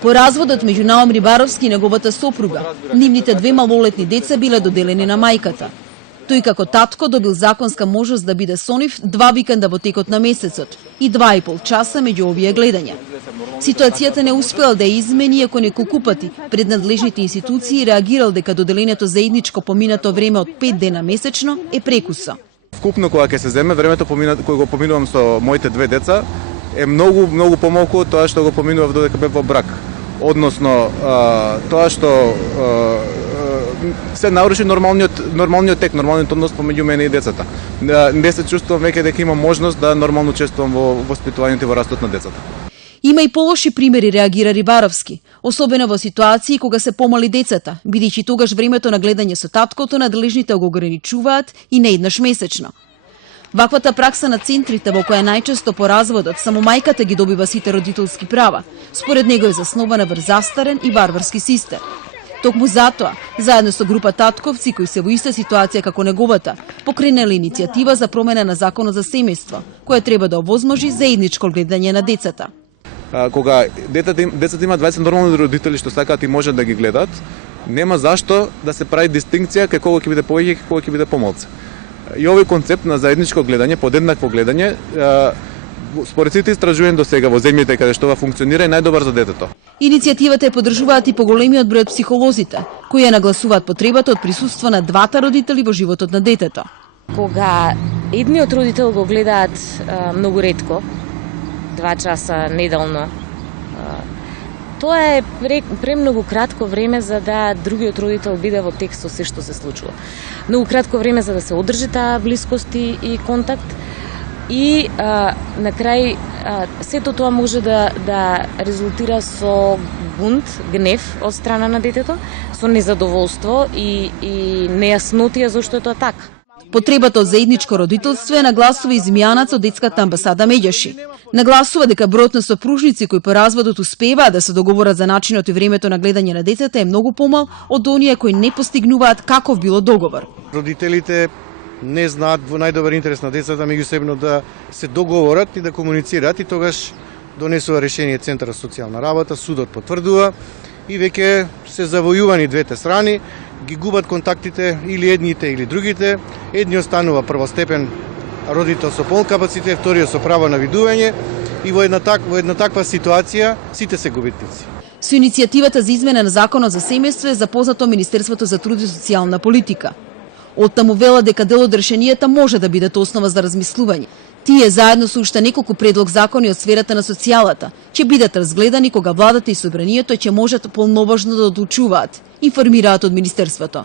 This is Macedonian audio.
По разводот меѓу Наум Рибаровски и неговата сопруга, нивните две малолетни деца биле доделени на мајката. Тој како татко добил законска можност да биде со нив 2 викенда во текот на месецот и 2,5 часа меѓу овие гледања. Ситуацијата не успел да ја измени, ако неколку пати пред надлежните институции реагирал дека доделението заедничко поминато време од 5 дена месечно е прекуса. Вкупно кога ќе се земе времето кога го поминувам со моите две деца е многу помалку од тоа што го поминував додека бев во брак. Односно, тоа што се наруши нормалниот тек, нормалниот однос помеѓу мене и децата. Не се чувствувам веќе дека имам можност да нормално учествувам во воспитувањето и во растот на децата. Има и полоши примери, реагира Рибаровски, особено во ситуации кога се помали децата, бидејќи тогаш времето на гледање со таткото надлежните го ограничуваат и не еднаш месечно. Ваквата пракса на центрите во која најчесто по разводот само мајката ги добива сите родителски права, според него е заснована врз застарен и варварски систем. Токму затоа, заедно со група татковци кои се во иста ситуација како неговата, покренале иницијатива за промена на законот за семејство, која треба да овозможи заедничко гледање на децата. Кога децата имаат 20 нормални родители што сакаат и можат да ги гледаат, нема зашто да се прави дистинкција кај кого ќе биде повеќе и кај кого ќе биде помалку. И овој концепт на заедничко гледање, подеднакво гледање, според сите истражувања до сега во земјите каде што ова функционира е најдобар за детето. Иницијативата ја поддржуваат и поголемиот број од психолозите, кои ја нагласуваат потребата од присуство на двата родители во животот на детето. Кога едниот родител го гледаат многу ретко, 2 часа неделно, тоа е премногу кратко време за да другиот родител биде во текст со се што се случува. Многу кратко време за да се одржи таа блискост и контакт и на крај сето тоа може да резултира со бунт, гнев од страна на детето, со незадоволство и нејаснотија зошто е тоа така. Потребата од заедничко родителство е нагласува и Змијанац од детската амбасада Меѓаши. Нагласува дека бројот на сопружници кои по разводот успеваат да се договорат за начинот и времето на гледање на децата е многу помал од оние кои не постигнуваат каков било договор. Родителите не знаат во најдобар интерес на децата меѓусебно да се договорат и да комуницираат и тогаш донесува решение Центарот за социјална работа, судот потврдува и веќе се завојувани двете страни, ги губат контактите или едните или другите, едниот станува првостепен родител со полн капацитет, вториот со право на видување и во една таква ситуација сите се губитници. Со иницијативата за измена на законот за семејство е запознато Министерството за труд и социјална политика. Оттаму вела дека дел од решенијата може да бидат основа за размислување. Тие заедно со уште неколку предлог закони од сферата на социјалата ќе бидат разгледани кога владата и собранието ќе можат полноважно да одлучуваат, информираат од Министерството.